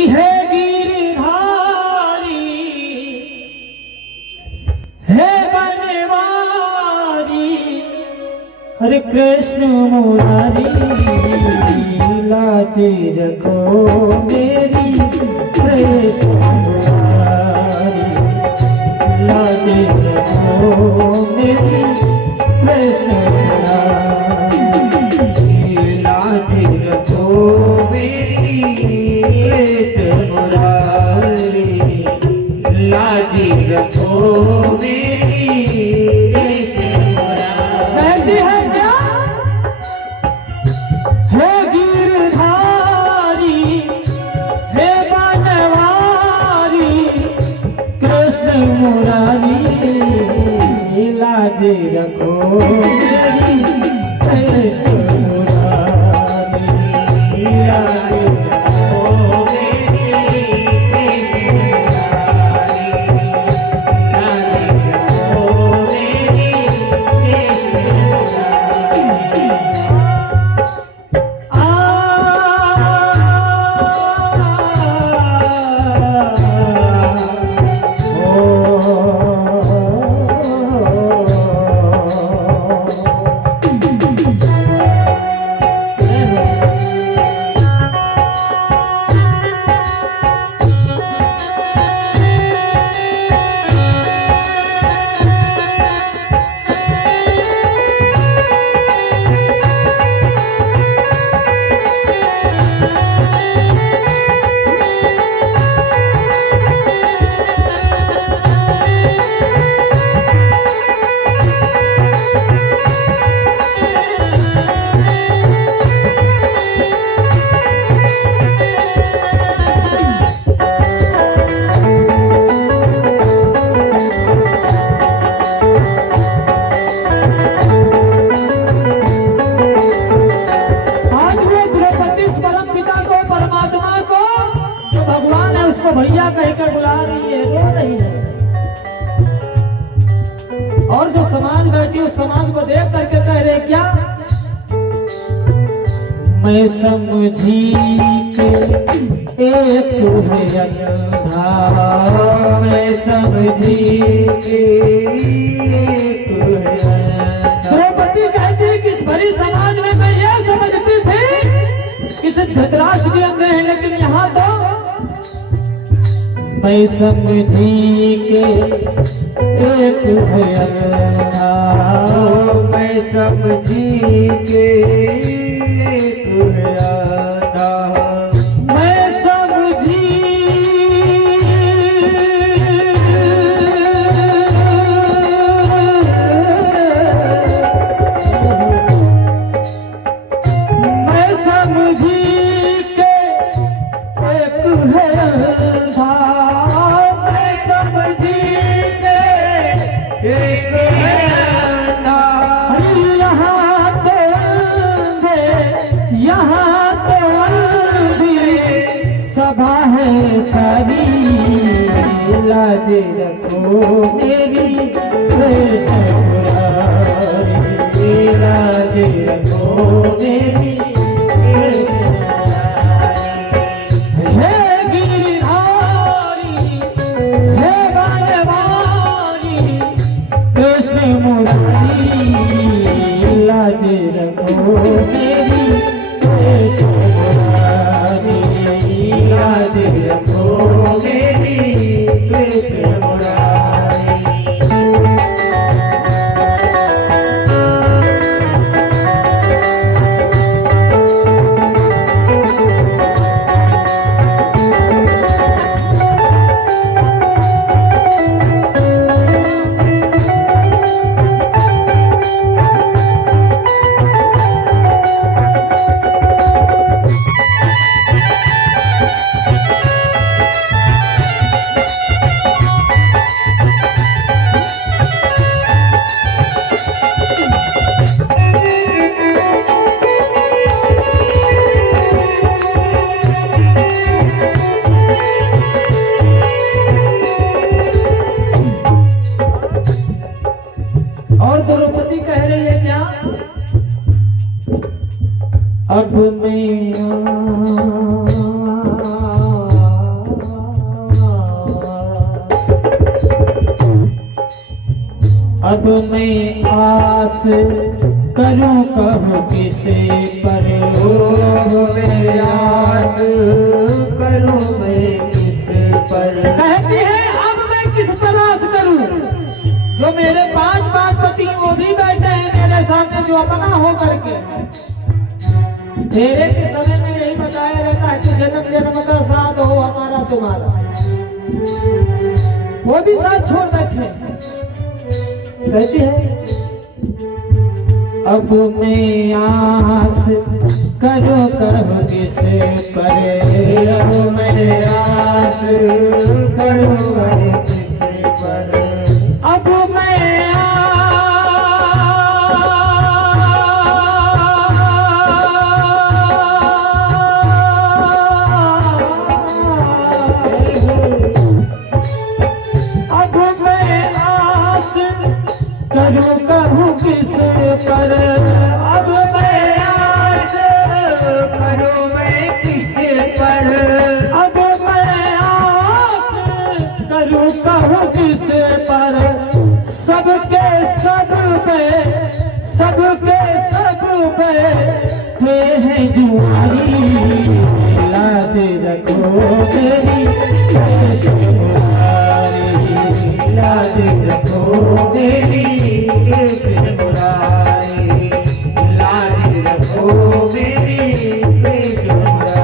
कि है गिरधारी है बनवारी हरे कृष्ण मुरारी लाज रखो मेरी कृष्ण मुरारी लाज रखो मेरी कृष्ण मुरारी लाज रखो मेरी कृष्ण मुरारी लाज रखो मेरी कृष्ण मुरारी है क्या है गिरधारी है बनवारी कृष्ण मुरारी लाज रखो मेरी कृष्ण मुरारी लाज रखो मेरी भैया कहकर बुला रही है, रो रही है। और जो समाज बैठी उस समाज को देख करके कह रहे क्या मैं समझी के एक है अंधा मैं समझी के एक है द्रौपदी कहती कि इस भरी समाज में मैं ये समझती थी कि सिर्फ धृतराष्ट्र जी अंधे हैं, लेकिन यहाँ तो मैं समझी के एक है अंधा मैं समझी के एक है अंधा मैं समझी मैं समझी के एक है अंधा सभा है सारी लाज रखो मेरी कृष्ण मुरारी लाज रखो मेरी कृष्ण मुरारी है गिरधारी है बनवारी कृष्ण मुरारी लाज रखो मेरी कृष्ण मुरारी लाज रखो मेरी कृष्ण मुरारी अब मैं अब मैं आस करूं कहूँ किसे पर, मैं आस करूं मैं किस पर। कहती है अब मैं किस पर आस करूं, जो मेरे पांच पति वो भी बैठे हैं मेरे सामने, जो अपना हो करके। फेरे के समय में यही बताया रहता है कि जन्म जन्म का साथ हो हमारा तुम्हारा, वो भी साथ छोड़ बैठे। कहती है अब मैं आस करो कहो किस पर, अब मैं आस करूं मैं किस पर। अब मैं करूं कहूँ किस पर, अब मैं आस करूं मैं किस पर। अब मैं आस करूं कहूँ किस पर, सबके सब पे थे हैं जुआरी, लाज रखो मेरी पेश मुरारी, लाज रखो मेरी पेश मुरारी, लाज रखो मेरी पेश मुरारी।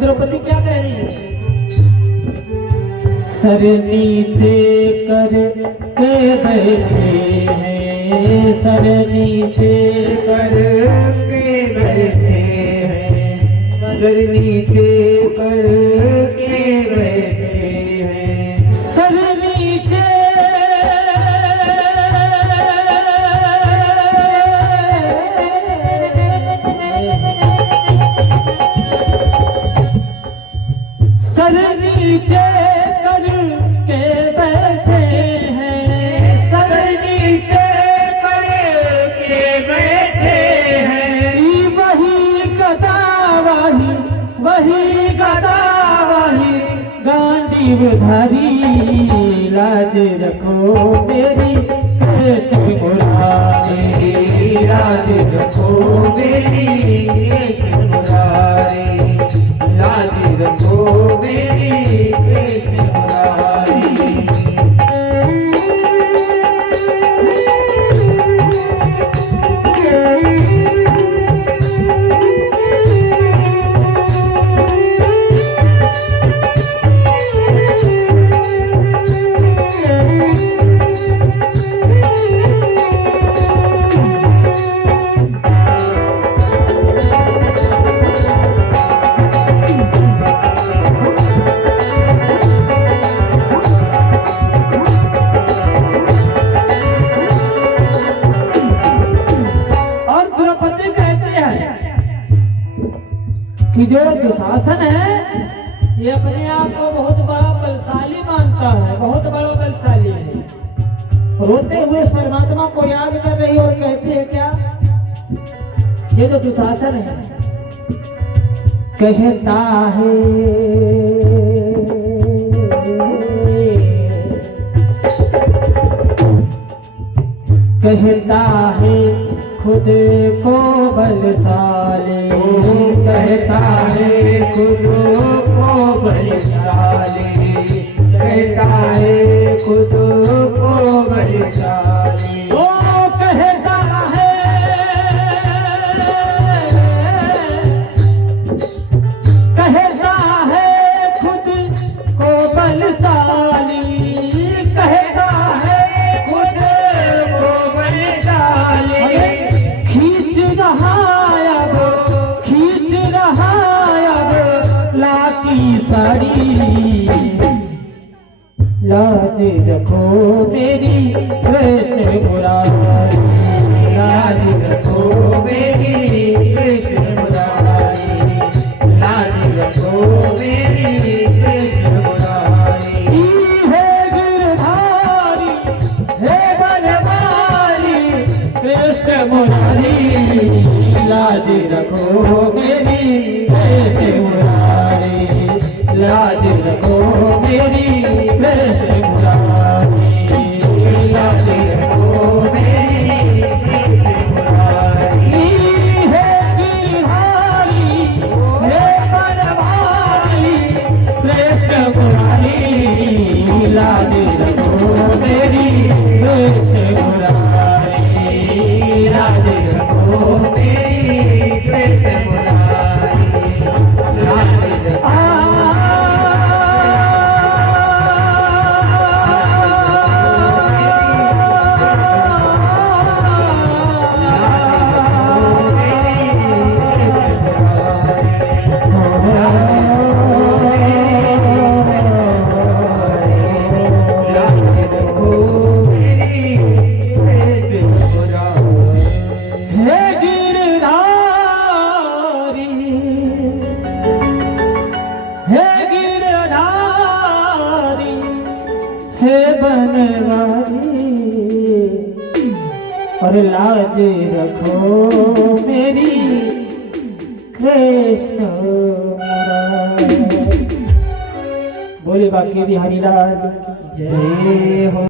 द्रौपदी क्या कह रही है? सर नीचे कर के बैठे हैं, सर नीचे कर के बैठे हैं, सर नीचे कर के बैठे हैं। सर नीचे सर नीचे कर के बैठे हैं, सर नीचे कर के बैठे हैं। वही गदा वही गांडी धारी, लाज रखो मेरी पेश मुरारी, लाज रखो मेरी पेश मुरारी, लाज रखो मेरी पेश मुरारी। कि जो दुशासन है ये अपने आप को बहुत बड़ा बलशाली मानता है, बहुत बड़ा बलशाली है। रोते हुए इस परमात्मा को याद कर रही और कहती है क्या, ये जो दुशासन है कहता है, कहता है खुद को बलशाली, कहता है खुद को बलशाली, कहता है खुद को बलशाली। वो कहता है, कहता है खुद को बलशाली, लाज रखो मेरी कृष्ण मुरारी, लाज रखो मेरी कृष्ण मुरारी, लाज रखो मेरी कृष्ण मुरारी। हे गिरधारी हे बनवारी कृष्ण मुरारी, लाज रखो मेरी कृष्ण मुरारी, लाज रखो मेरी कृष्ण मुरारी, लाज रखो मेरी कृष्ण मुरारी। हे गिरधारी हे बनवारी कृष्ण मुरारी, लाज रखो मेरी कृष्ण मुरारी, लाज रखो मेरी कृष्ण मुरारी, लाज रखो हे गिरधारी हे गिरधारी हे बनवारी, और लाज रखो मेरी कृष्ण मुरारी। बोले बाकी बिहारी लाल की जय हो।